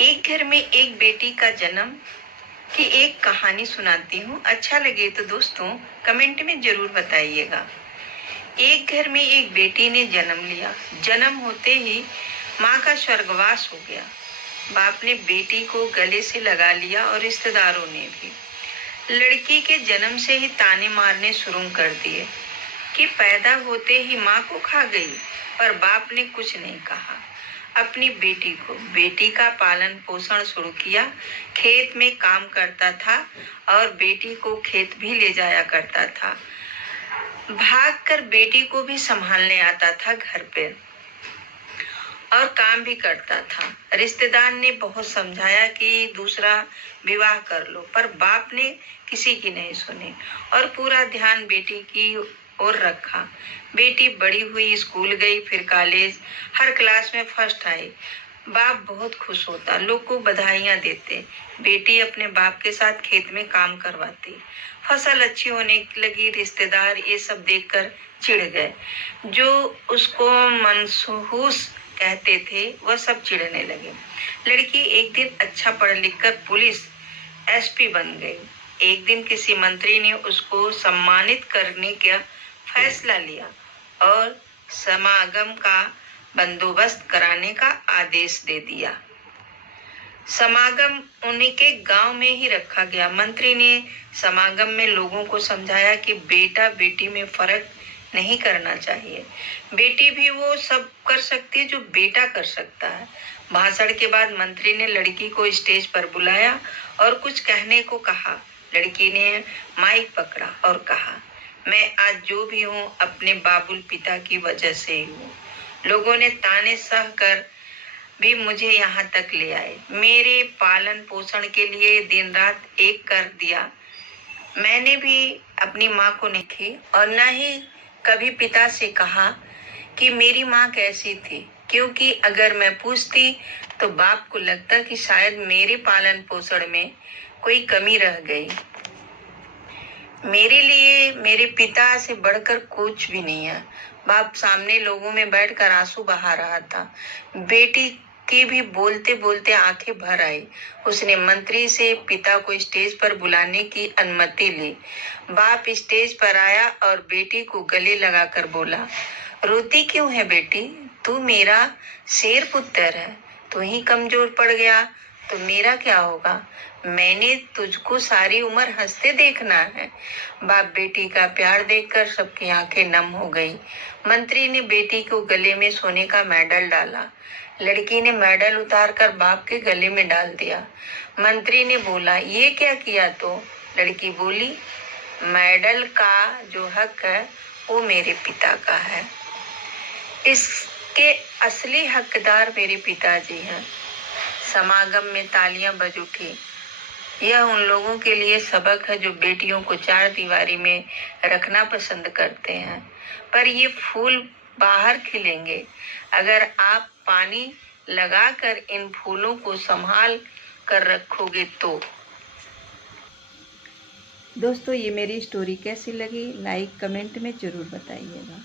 एक घर में एक बेटी का जन्म की एक कहानी सुनाती हूँ। अच्छा लगे तो दोस्तों कमेंट में जरूर बताइएगा। एक घर में एक बेटी ने जन्म लिया। जन्म होते ही माँ का स्वर्गवास हो गया। बाप ने बेटी को गले से लगा लिया और रिश्तेदारों ने भी। लड़की के जन्म से ही ताने मारने शुरू कर दिए कि पैदा होते ही माँ को खा गई, पर बाप ने कुछ नहीं कहा। अपनी बेटी का पालन पोषण शुरू किया। खेत में काम करता था और बेटी को खेत भी ले जाया करता था। भागकर बेटी को भी संभालने आता था घर पे और काम भी करता था। रिश्तेदार ने बहुत समझाया कि दूसरा विवाह कर लो, पर बाप ने किसी की नहीं सुनी और पूरा ध्यान बेटी की ओर रखा। बेटी बड़ी हुई, स्कूल गई, फिर कॉलेज, हर क्लास में फर्स्ट आई। बाप बहुत खुश होता, लोग को बधाइयां देते। बेटी अपने बाप के साथ खेत में काम करवाती। फसल अच्छी होने लगी। रिश्तेदार ये सब देखकर चिढ़ गए। जो उसको मनसूस कहते थे वह सब चिढ़ने लगे। लड़की एक दिन अच्छा पढ़ लिख कर पुलिस एसपी बन गई। एक दिन किसी मंत्री ने उसको सम्मानित करने का फैसला लिया और समागम का बंदोबस्त कराने का आदेश दे दिया। समागम उनके गांव में ही रखा गया। मंत्री ने समागम में लोगों को समझाया कि बेटा बेटी में फर्क नहीं करना चाहिए। बेटी भी वो सब कर सकती है जो बेटा कर सकता है। भाषण के बाद मंत्री ने लड़की को स्टेज पर बुलाया और कुछ कहने को कहा। लड़की ने माइक पकड़ा और कहा, मैं आज जो भी हूँ अपने बाबुल पिता की वजह से ही हूँ। लोगों ने ताने सह कर भी मुझे यहाँ तक ले आए। मेरे पालन पोषण के लिए दिन रात एक कर दिया। मैंने भी अपनी माँ को नहीं की और न ही कभी पिता से कहा कि मेरी माँ कैसी थी, क्योंकि अगर मैं पूछती तो बाप को लगता कि शायद मेरे पालन पोषण में कोई कमी रह गई। मेरे लिए मेरे पिता से बढ़कर कुछ भी नहीं है। बाप सामने लोगों में बैठकर आंसू बहा रहा था। बेटी की भी बोलते बोलते आंखें भर आई। उसने मंत्री से पिता को स्टेज पर बुलाने की अनुमति ली। बाप स्टेज पर आया और बेटी को गले लगाकर बोला, रोती क्यों है बेटी? तू मेरा शेर पुत्र है। तू ही कमजोर पड़ गया तो मेरा क्या होगा? मैंने तुझको सारी उम्र हंसते देखना है। बाप बेटी का प्यार देखकर सबकी आंखें नम हो गई। मंत्री ने बेटी को गले में सोने का मेडल डाला। लड़की ने मेडल उतारकर बाप के गले में डाल दिया। मंत्री ने बोला, ये क्या किया? तो लड़की बोली, मेडल का जो हक है वो मेरे पिता का है। इसके असली हकदार मेरे पिताजी हैं। समागम में तालियां बज उठी। यह उन लोगों के लिए सबक है जो बेटियों को चार दीवारी में रखना पसंद करते हैं, पर ये फूल बाहर खिलेंगे अगर आप पानी लगाकर इन फूलों को संभाल कर रखोगे तो। दोस्तों ये मेरी स्टोरी कैसी लगी लाइक कमेंट में जरूर बताइएगा।